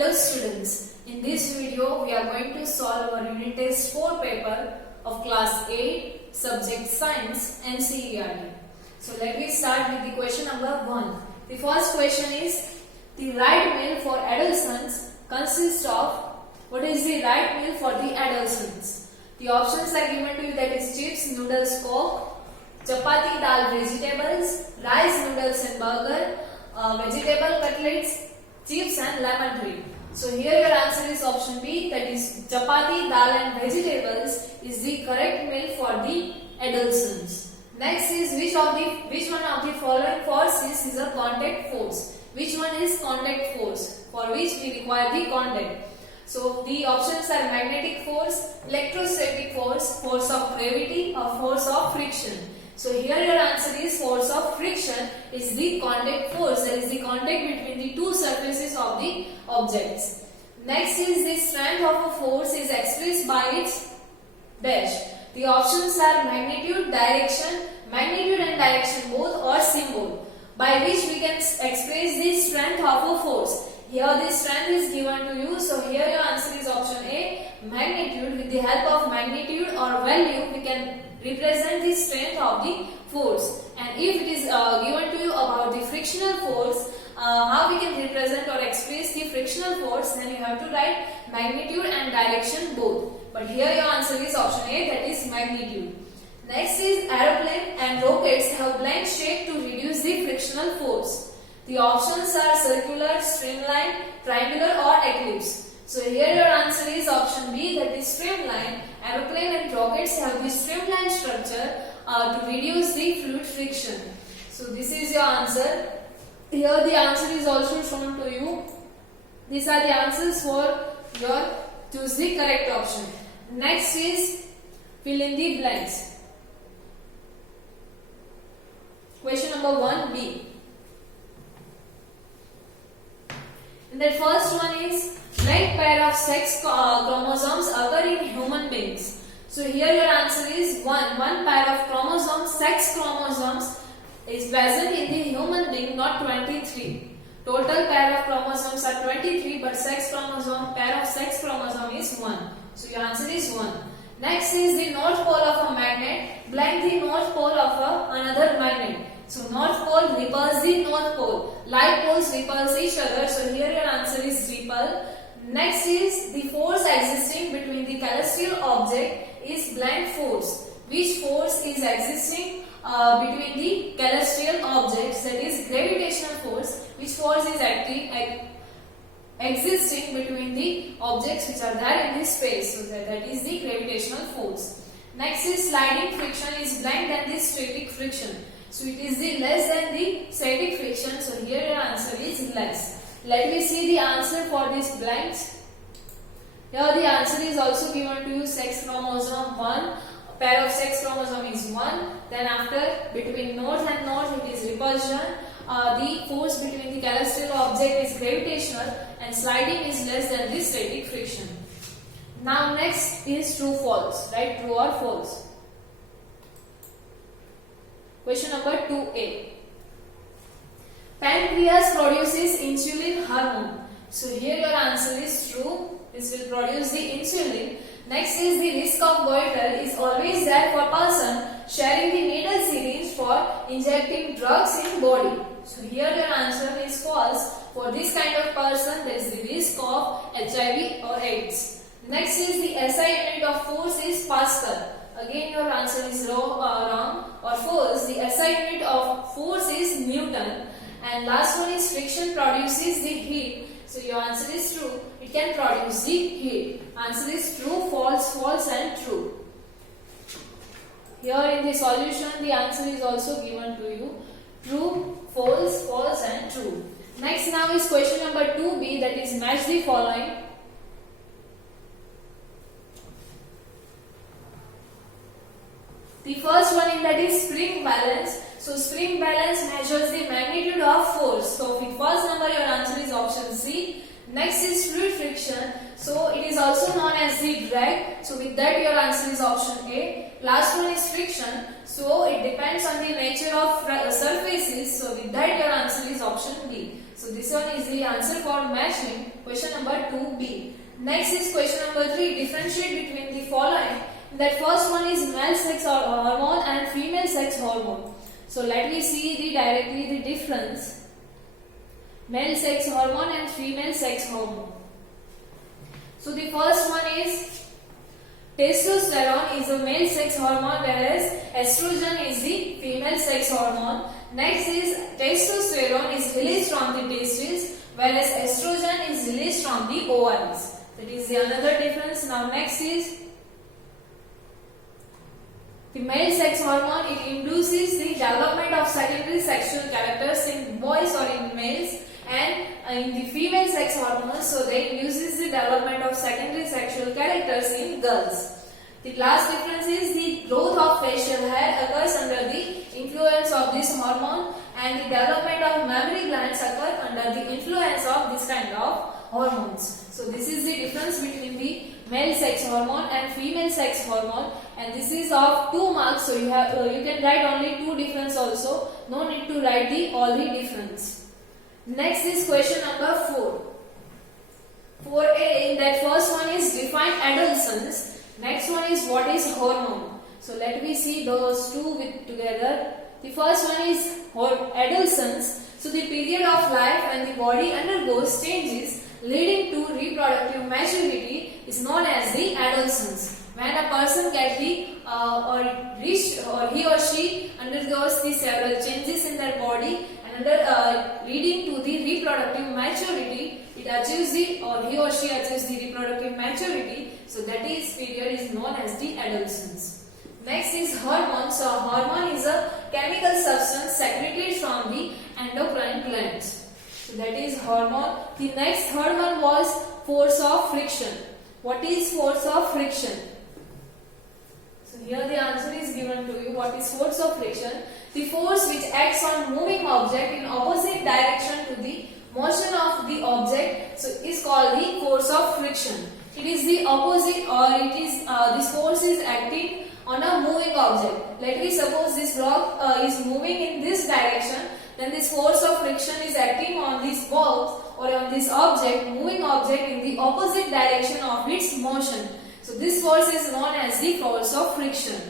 Hello students, in this video we are going to solve our unit test 4 paper of class 8 subject science NCERT. So let me start with the question number 1. The first question is the right meal for adolescents consists of, what is the right meal for the adolescents? The options are given to you, that is chips, noodles, coke, chapati, dal, vegetables, rice, noodles and burger, vegetable cutlets, chips and lemon tree. So here your answer is option B, that is chapati, dal and vegetables is the correct meal for the adolescents. Next is which one of the following forces is a contact force? Which one is contact force for which we require the contact? So the options are magnetic force, electrostatic force, force of gravity or force of friction. So here your answer is force of friction is the contact force, that is the contact between the two surfaces of the objects. Next is the strength of a force is expressed by its dash. The options are magnitude and direction both or symbol, by which we can express the strength of a force. Here the strength is given to you, so here your answer is option A, magnitude. With the help of magnitude or value we can represent the strength of the force. And if it is given to you about the frictional force, how we can represent or express the frictional force, then you have to write magnitude and direction both. But here your answer is option A, that is magnitude. Next is aeroplane and rockets have blank shape to reduce the frictional force. The options are circular, streamline, triangular or ellipse. So here your answer is option B, that is streamline. Aeroplane and rockets have the streamline structure to reduce the fluid friction. So this is your answer. Here the answer is also shown to you. These are the answers for your choose the correct option. Next is fill in the blanks. Question number 1B. And the first one is blank pair of sex chromosomes occur in human beings. So here your answer is 1 pair of chromosomes, sex chromosomes is present in the human being, not 23. Total pair of chromosomes are 23, but pair of sex chromosome is 1. So your answer is 1. Next is the north pole of a magnet, blank the north pole of another magnet. So north pole repels the north pole. Like poles repels each other. So here your answer is repel. Next is the force existing between the celestial object is blank force. Which force is existing between the celestial objects? That is gravitational force. Which force is existing between the objects which are there in this space? So that is the gravitational force. Next is sliding friction is blank than the static friction. So it is the less than the static friction. So here your answer is less. Let me see the answer for these blanks. Here the answer is also given to you, sex chromosome 1. Pair of sex chromosome is 1. Then after between north and north it is repulsion. The force between the celestial object is gravitational and sliding is less than the static friction. Now next is true false. Right? True or false. Question number 2A. Pancreas produces insulin hormone. So here your answer is true. This will produce the insulin. Next is the risk of goiter is always there for person sharing the needle syringe for injecting drugs in body. So here your answer is false. For this kind of person there is the risk of HIV or AIDS. Next is the SI unit of force is Pascal. Again your answer is wrong or false. The SI unit of force is Newton. And last one is friction produces the heat. So your answer is true. It can produce the heat. Answer is true, false, false and true. Here in the solution the answer is also given to you. True, false, false and true. Next now is question number 2B, that is match the following. The first one in that is spring balance. So spring balance measures the magnitude of force. So with first number your answer is option C. Next is fluid friction. So it is also known as the drag. So with that your answer is option A. Last one is friction. So it depends on the nature of surfaces. So with that your answer is option B. So this one is the answer for matching. Question number 2B. Next is question number 3. Differentiate between the following. That first one is male sex hormone and female sex hormone. So let me see directly the difference. Male sex hormone and female sex hormone. So the first one is testosterone is a male sex hormone, whereas estrogen is the female sex hormone. Next is testosterone is released from the testes, whereas estrogen is released from the ovaries. That is the another difference. Now next is the male sex hormone. It induces the development of secondary sexual characters in boys or in males, and in the female sex hormones, so they induces the development of secondary sexual characters in girls. The last difference is the growth of facial hair occurs under the influence of this hormone, and the development of mammary glands occur under the influence of this kind of hormones. So this is the difference between the male sex hormone and female sex hormone, and this is of 2 marks. So you can write only 2 difference also. No need to write all the difference. Next is question number 4. 4A. In that first one is define adolescence. Next one is what is hormone. So let me see those two together. The first one is adolescence. So the period of life when the body undergoes changes leading to reproductive maturity is known as the adolescence. When a person gets or he or she undergoes the several changes in their body and leading to the reproductive maturity, it achieves he or she achieves the reproductive maturity. So that is period is known as the adolescence. Next is hormone. So hormone is a chemical substance secreted from the endocrine glands. So that is hormone. The next third one was force of friction. What is force of friction? So here the answer is given to you. What is force of friction? The force which acts on moving object in opposite direction to the motion of the object, so is called the force of friction. It is the opposite, or it is this force is acting on a moving object. Let me suppose this block is moving in this direction, then this force of friction is acting on this box or on this object, moving object, in the opposite direction of its motion. So this force is known as the force of friction.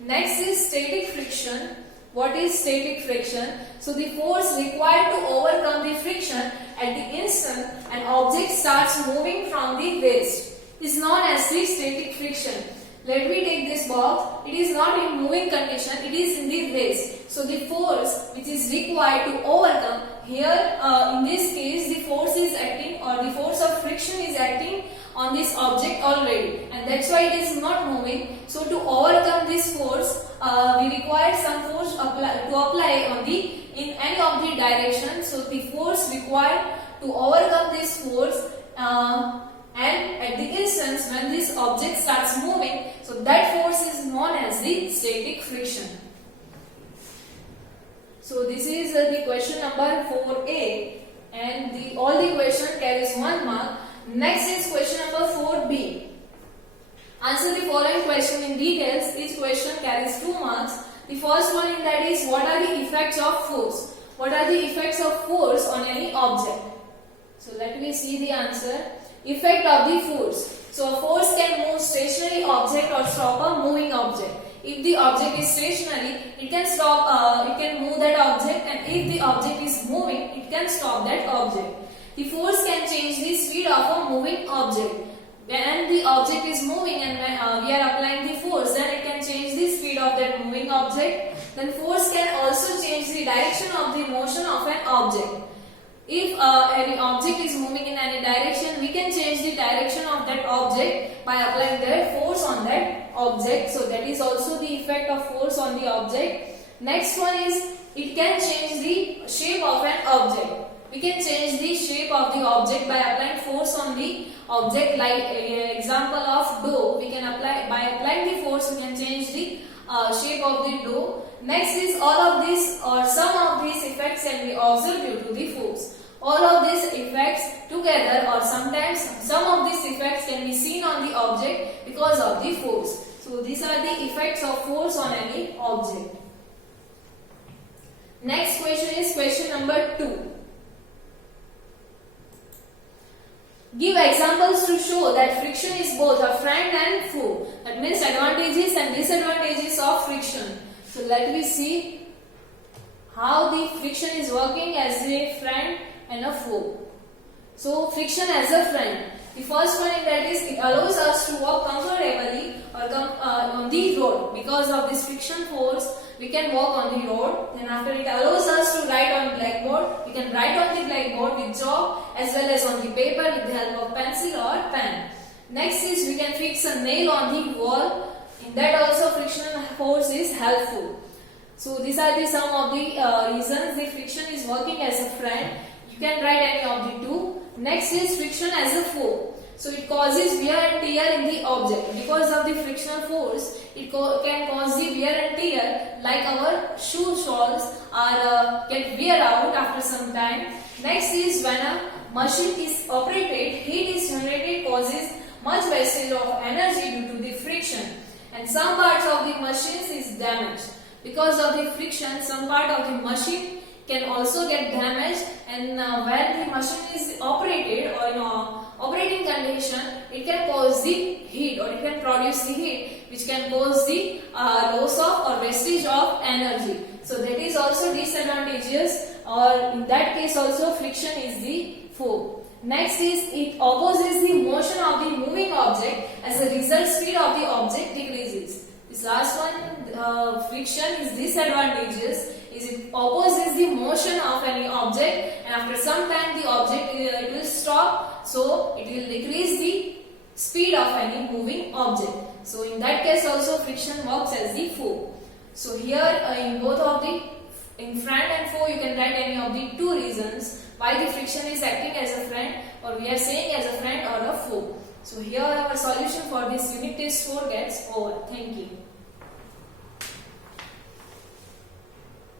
Next is static friction. What is static friction? So the force required to overcome the friction at the instant an object starts moving from the rest is known as the static friction. Let me take this box. It is not in moving condition, it is in the rest. So the force which is required to overcome, here in this case the force is acting, or the force of friction is acting on this object already, and that's why it is not moving. So to overcome this force, we require some force to apply on in any of the directions. So the force required to overcome this force, and at the instance when this object starts moving, so that force is known as the static friction. So this is the question number 4A, and all the question carries 1 mark. Next is question number 4B. Answer the following question in details. Each question carries 2 marks. The first one in that is, what are the effects of force? What are the effects of force on any object? So let me see the answer. Effect of the force. So a force can move stationary object or stop a moving object. If the object is stationary, it can stop, it can move that object, and if the object is moving, it can stop that object. The force can change the speed of a moving object. When the object is moving and we are applying the force, then it can change the speed of that moving object. Then force can also change the direction of the motion of an object. If any object is moving in any direction, we can change the direction of that object by applying the force on that object. So that is also the effect of force on the object. Next one is, it can change the shape of an object. We can change the shape of the object by applying force on the object. Like example of dough, we can apply by applying the force, we can change the shape of the dough. Next is, all of this or some of these effects can be observed due to the force. All of these effects together, or sometimes some of these effects can be seen on the object because of the force. So these are the effects of force on any object. Next question is question number 2. Give examples to show that friction is both a friend and foe. That means advantages and disadvantages of friction. So let me see how the friction is working as a friend and a foe. So friction as a friend. The first one in that is it allows us to walk comfortably or on the road. Because of this friction force, we can walk on the road. Then after it allows us to write on blackboard. We can write on the blackboard with chalk as well as on the paper with the help of pencil or pen. Next is we can fix a nail on the wall. In that also frictional force is helpful. So these are the some of the reasons the friction is working as a friend. You can write any of the two. Next is friction as a foe. So it causes wear and tear in the object. Because of the frictional force, it can cause the wear and tear, like our shoe soles are get wear out after some time. Next is when a machine is operated, heat is generated, causes much wastage of energy due to the friction, and some parts of the machines is damaged. Because of the friction, some part of the machine can also get damaged, and when the machine is operated or in operating condition, it can cause the heat or it can produce the heat which can cause the loss of or wastage of energy. So that is also disadvantageous, or in that case also friction is the foe. Next is it opposes the motion of the moving object. As a result, speed of the object decreases. This last one, friction is disadvantageous, is it opposes the motion of any object, and after some time the object it will stop, so it will decrease the speed of any moving object. So in that case also friction works as the foe. So here in both of the in friend and foe you can write any of the two reasons why the friction is acting as a friend, or we are saying as a friend or a foe. So here our solution for this unit test 4 gets over. Thank you.